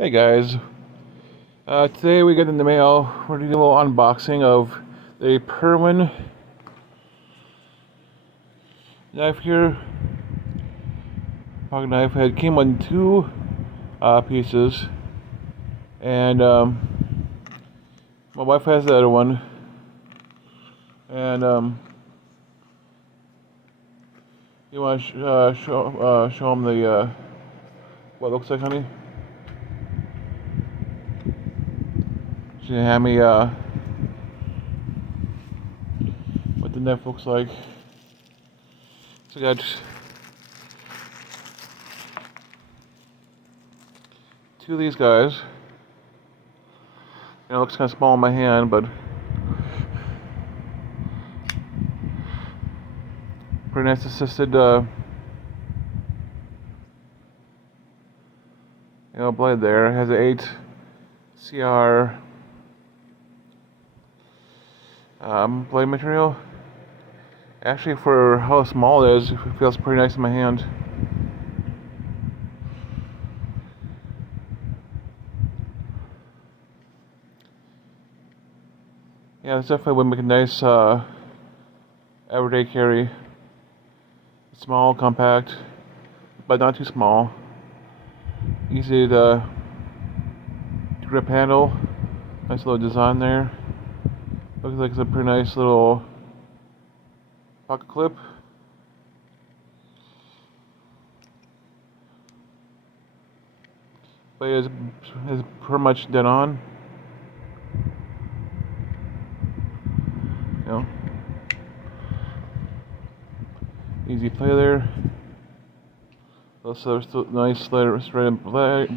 Hey guys, today we got in the mail. We're doing a little unboxing of the PERWIN knife here. Pocket knife. It came in two pieces, and my wife has the other one. And you want to show them the what it looks like, honey? She had me what the knife looks like. So I got two of these guys. It looks kind of small in my hand, but pretty nice assisted blade there. It has an 8CR blade material. Actually, for how small it is, it feels pretty nice in my hand. Yeah, this definitely would make a nice everyday carry. Small, compact, but not too small. Easy to grip handle. Nice little design there. Looks like it's a pretty nice little pocket clip. But it is pretty much dead on. You know, easy play there. Also, nice straight blade.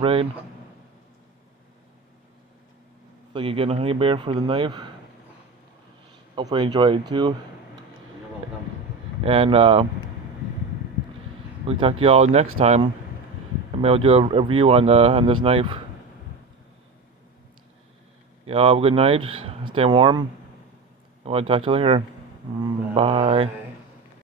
Like you're getting a honey bear for the knife. Hopefully you enjoy it too. You're welcome. And we'll talk to y'all next time. And maybe I'll do a review on this knife. Y'all have a good night. Stay warm. I want to talk to you later. Bye.